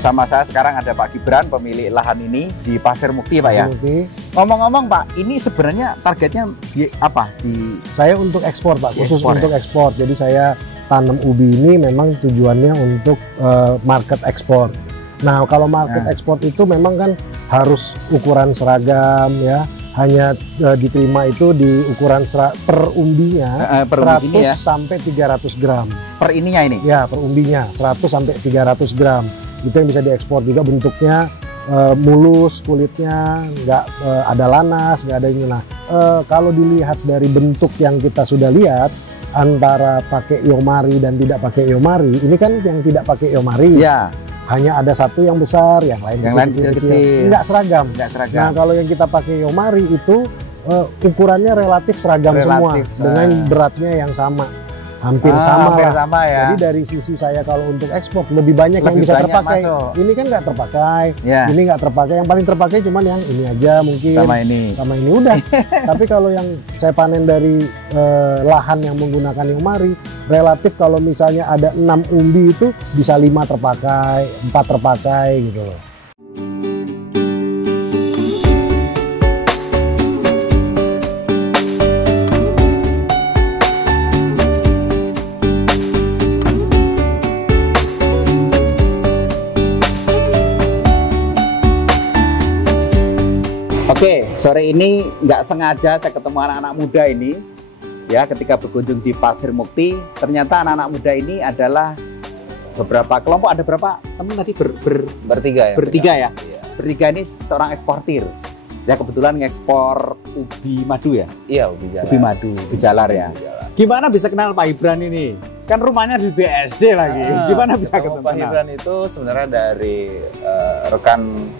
Bersama saya sekarang ada Pak Gibran, pemilik lahan ini di Pasir Mukti, Pak ya. Ngomong-ngomong Pak, ini sebenarnya targetnya apa? Saya untuk ekspor Pak, khusus ekspor, untuk ekspor. Jadi saya tanam ubi ini memang tujuannya untuk market ekspor. Nah kalau market ekspor itu memang kan harus ukuran seragam ya. Hanya diterima itu di ukuran per umbinya, 100 ya? Sampai 300 gram. Per ininya ini? Ya, per umbinya 100 sampai 300 gram. Itu yang bisa diekspor juga, bentuknya mulus, kulitnya nggak ada lanas, nggak ada ini. Nah, kalau dilihat dari bentuk yang kita sudah lihat, antara pakai Iomari dan tidak pakai Iomari, ini kan yang tidak pakai Iomari. Ya. Hanya ada satu yang besar, yang lain kecil-kecil. Nggak seragam. Nah, kalau yang kita pakai Iomari itu ukurannya relatif seragam semua, dengan beratnya yang sama. Hampir sama lah. Ya. Jadi dari sisi saya kalau untuk ekspor lebih banyak yang bisa terpakai. Masuk. Ini kan nggak terpakai. Ya. Ini nggak terpakai. Yang paling terpakai cuman yang ini aja mungkin. Sama ini udah. Tapi kalau yang saya panen dari lahan yang menggunakan Iomari, relatif kalau misalnya ada 6 umbi itu bisa 5 terpakai, 4 terpakai gitu loh. Oke, sore ini nggak sengaja saya ketemu anak-anak muda ini ya, ketika berkunjung di Pasir Mukti. Ternyata anak-anak muda ini adalah beberapa kelompok. Ada berapa teman tadi? Bertiga ya. Bertiga ya. Iya. Bertiga ini seorang eksportir. Ya kebetulan ngekspor ubi madu ya. Iya, ubi jalar. Ubi madu, ubi jalar ya. Gimana bisa kenal Pak Gibran ini? Kan rumahnya di BSD lagi. Gimana bisa ketemu Pak Gibran itu sebenarnya dari rekan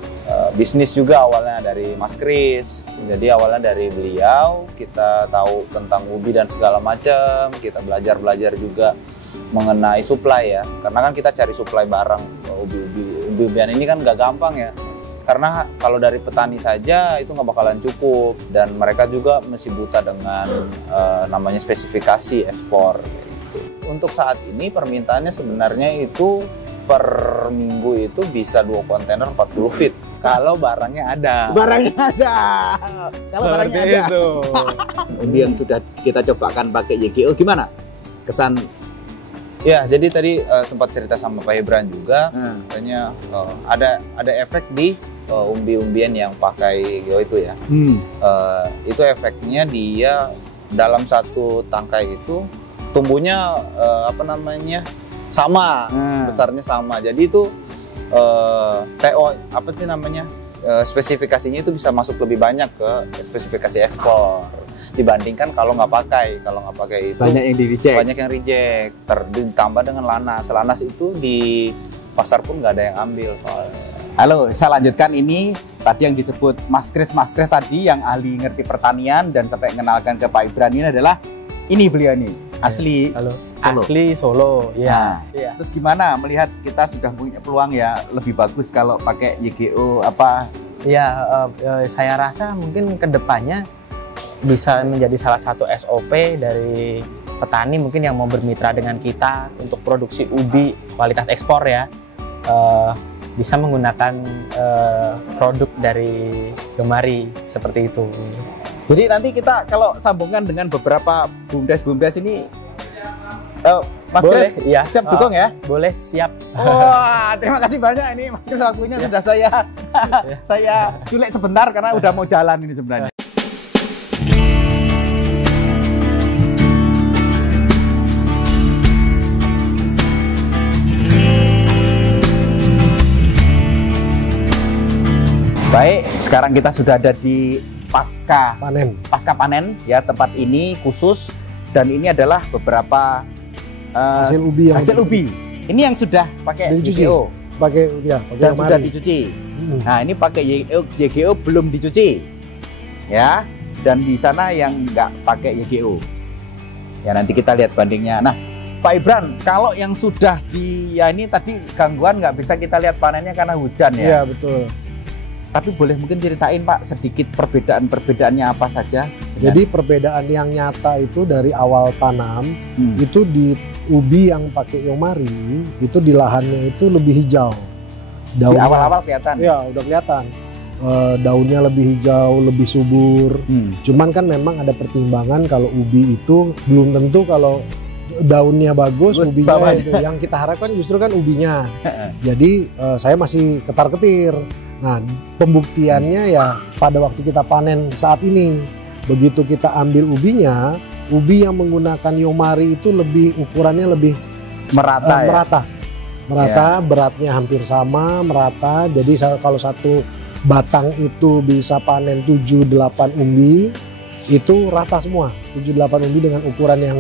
bisnis juga, awalnya dari Mas Kris. Jadi awalnya dari beliau, kita tahu tentang ubi dan segala macam. Kita belajar juga mengenai supply ya. Karena kan kita cari supply barang ubi-ubian ini kan nggak gampang ya. Karena kalau dari petani saja itu nggak bakalan cukup, dan mereka juga masih buta dengan namanya spesifikasi ekspor. Untuk saat ini permintaannya sebenarnya itu per minggu itu bisa 2 kontainer 40 feet. Kalau barangnya ada. Barangnya ada. Kalau barangnya ada. Itu. Ubi yang sudah kita cobakan pakai YGO gimana? Kesan? Ya, jadi tadi sempat cerita sama Pak Gibran juga, katanya ada efek di umbi-umbian yang pakai YGO itu ya. Itu efeknya dia dalam satu tangkai itu tumbuhnya sama, besarnya sama. Jadi itu TO spesifikasinya itu bisa masuk lebih banyak ke spesifikasi ekspor dibandingkan kalau nggak pakai itu banyak yang reject. Ditambah dengan lanas itu di pasar pun nggak ada yang ambil soalnya. Halo, saya lanjutkan ini tadi yang disebut Mas Kris tadi yang ahli ngerti pertanian dan sampai mengenalkan ke Pak Gibran ini adalah ini beliau nih asli. Halo. Solo. Asli Solo, ya. Nah, terus gimana melihat kita sudah punya peluang ya lebih bagus kalau pakai YGO apa? Ya, saya rasa mungkin kedepannya bisa menjadi salah satu SOP dari petani mungkin yang mau bermitra dengan kita untuk produksi ubi kualitas ekspor ya. Bisa menggunakan produk dari Iomari seperti itu. Jadi nanti kita kalau sambungkan dengan beberapa bumdes ini, Mas Kris, ya, siap dukung ya? Boleh, siap. Wah, terima kasih banyak ini Mas Kris, waktunya sudah saya culik sebentar karena udah mau jalan ini sebenarnya. Baik, sekarang kita sudah ada di pasca panen ya, tempat ini khusus, dan ini adalah beberapa hasil ubi ini yang sudah pakai YGO, dan sudah dicuci. Nah ini pakai YGO belum dicuci ya, dan di sana yang nggak pakai YGO ya, nanti kita lihat bandingnya. Nah Pak Gibran, kalau yang sudah ini tadi gangguan nggak bisa kita lihat panennya karena hujan ya? Iya betul. Tapi boleh mungkin ceritain Pak sedikit perbedaannya apa saja? Jadi perbedaan yang nyata itu dari awal tanam itu di ubi yang pakai Iomari itu di lahannya itu lebih hijau. Di awal-awal kelihatan. Ya, udah kelihatan. Daunnya lebih hijau, lebih subur. Cuman kan memang ada pertimbangan kalau ubi itu belum tentu kalau daunnya bagus, ubinya itu. Yang kita harapkan justru kan ubinya. Jadi saya masih ketar-ketir. Nah, pembuktiannya ya pada waktu kita panen saat ini. Begitu kita ambil ubinya, ubi yang menggunakan Yomari itu ukurannya lebih merata. Beratnya hampir sama, merata. Jadi kalau satu batang itu bisa panen 7-8 umbi, itu rata semua. 7-8 umbi dengan ukuran yang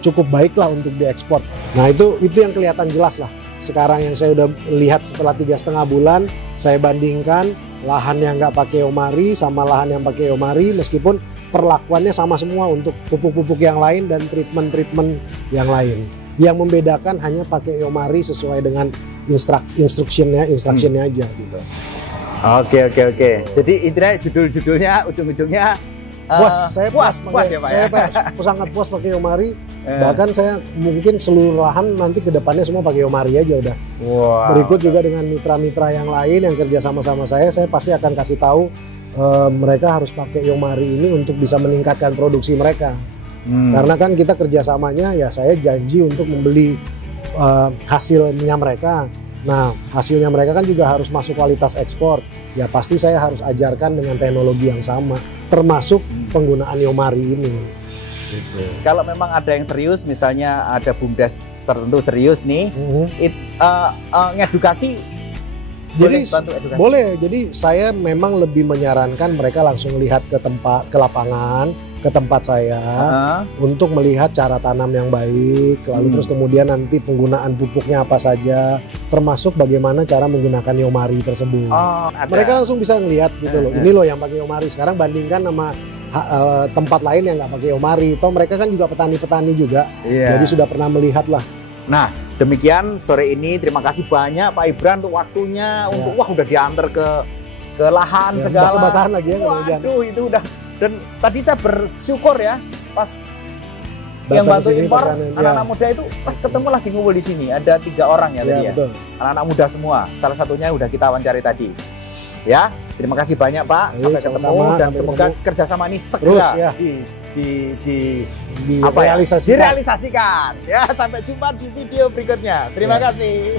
cukup baik lah untuk diekspor. Nah itu yang kelihatan jelas lah. Sekarang yang saya udah lihat setelah 3,5 bulan, saya bandingkan lahan yang nggak pakai Yomari sama lahan yang pakai Yomari, meskipun perlakuannya sama semua untuk pupuk-pupuk yang lain dan treatment-treatment yang lain. Yang membedakan hanya pakai Yomari sesuai dengan instructionnya aja gitu. Oke. Jadi intinya judulnya ujung-ujungnya saya puas ya Pak. Saya sangat puas pakai Yomari. Bahkan saya mungkin seluruh lahan nanti kedepannya semua pakai Yomari aja udah. Berikut juga dengan mitra-mitra yang lain yang kerja sama-sama saya pasti akan kasih tahu mereka harus pakai Yomari ini untuk bisa meningkatkan produksi mereka. Karena kan kita kerjasamanya ya saya janji untuk membeli hasilnya mereka. Nah, hasilnya mereka kan juga harus masuk kualitas ekspor. Ya pasti saya harus ajarkan dengan teknologi yang sama, termasuk penggunaan Yomari ini. Gitu. Kalau memang ada yang serius, misalnya ada BUMDes tertentu serius nih, ngedukasi. Jadi boleh. Jadi saya memang lebih menyarankan mereka langsung lihat ke lapangan, ke tempat saya untuk melihat cara tanam yang baik, lalu terus kemudian nanti penggunaan pupuknya apa saja, termasuk bagaimana cara menggunakan Yomari tersebut. Mereka langsung bisa ngelihat gitu loh. Ini loh yang pakai Yomari. Sekarang bandingkan sama tempat lain yang nggak pakai Yomari. Toh mereka kan juga petani-petani juga, jadi sudah pernah melihat lah. Nah, demikian sore ini. Terima kasih banyak Pak Ibran untuk waktunya. Untuk udah diantar ke lahan segala. Basah-basahan lagi ya. Waduh, itu udah. Dan tadi saya bersyukur ya pas yang bantu impor anak-anak muda itu pas ketemu lagi ngumpul di sini. Ada 3 orang ya tadi ya. Anak-anak muda semua. Salah satunya udah kita wawancari tadi. Ya, terima kasih banyak Pak. Sampai ketemu dan semoga kerjasama ini segera direalisasikan. Ya, sampai jumpa di video berikutnya. Terima kasih.